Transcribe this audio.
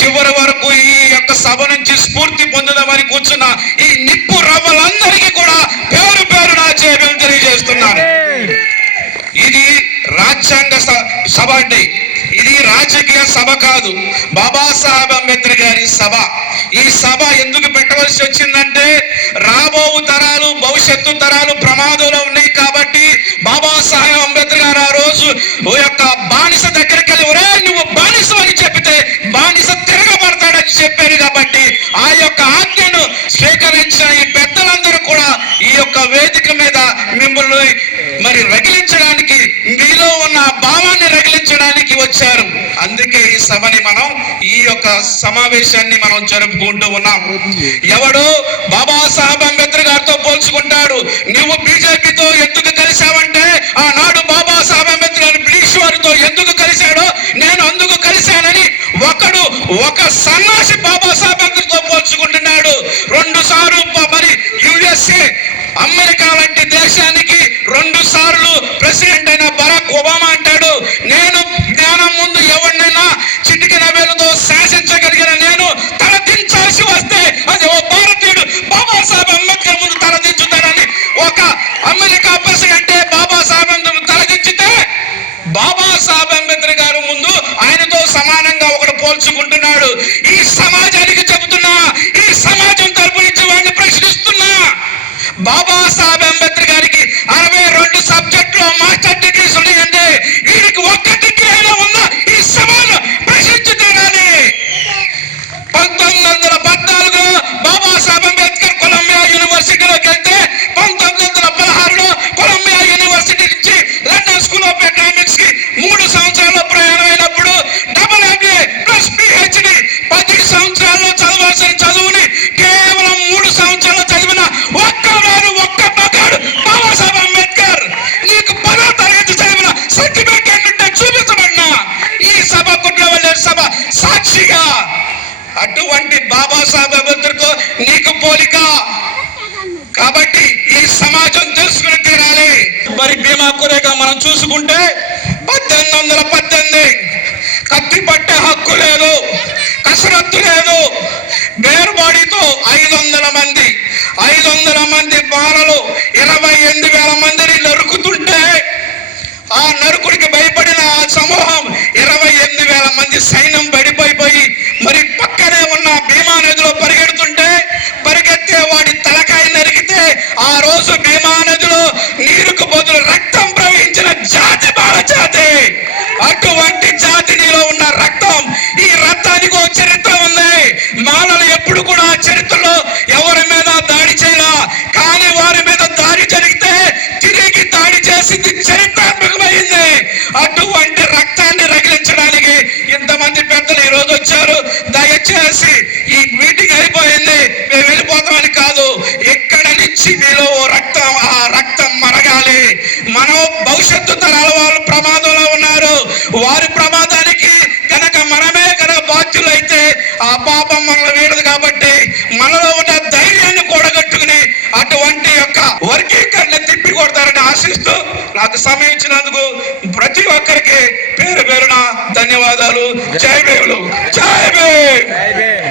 చివరి వరకు ఈ యొక్క సభ నుంచి స్ఫూర్తి పొందుదామని కూర్చున్న ఈ నిప్పు రవ్వలందరికీ కూడా పేరు పేరు నా చేయడం తెలియజేస్తున్నాను. ఇది రాజ్యాంగ స- సభ అండి. ఇది రాజకీయ సభ కాదు. బాబాసాహెబ్ అంబేద్కర్ గారి సభ. ఈ సభ ఎందుకు పెట్టవలసి వచ్చిందంటే రాబో తరాలు భవిష్యత్తు తరాలు ప్రమాదంలో ఉన్నాయి కాబట్టి బాబాసాహెబ్ అంబేద్కర్ గారు ఆ రోజు ఓ యొక్క అందుకే ఈ సభని మనం ఈ యొక్క సమావేశాన్ని మనం జరుపుకుంటూ ఉన్నాం. ఎవడు బాబా సాహెబ్ అంబేద్కర్ గారితో పోల్చుకుంటాడు నువ్వు బీజేపీతో ఎందుకు కలిశావంటే ఆనాడు బాబాసాహెబ్ అంబేద్కర్ గారు బ్రిటిష్ వారితో ఎందుకు కలిశాడో నేను అందుకు కలిశానని ఒకడు ఒక సన్నాసి బాబా బాబాసాహెబ్ అంబేద్కర్తో పోల్చుకుంటున్నాడు. రెండు సార్లు మరి యుఎస్ఏ అమెరికా లాంటి దేశానికి రెండు సార్లు ప్రెసిడెంట్ అయిన బరాక్ ఒబామా అంటాడు. నేను అటువంటి బాబాసాహెబ్ అంబేద్కర్తో నీకు పోలిక. కాబట్టి ఈ సమాజం తెలుసుకుని తీరాలి మరి భీమా కురేగా మనం చూసుకుంటే ఆ రోజు వారి ప్రమాదానికి కనుక మనమే కనుక బాధ్యులైతే ఆ పాపం మనల్ని వీడదు కాబట్టి మనలో ఉన్న ధైర్యాన్ని కూడగట్టుకుని అటువంటి యొక్క వర్గీకరణ తిప్పి కొడతారని ఆశిస్తూ నాకు సమయం ఇచ్చినందుకు ప్రతి ఒక్కరికి పేరు పేరున ధన్యవాదాలు. జయదేవులు బేవులు జై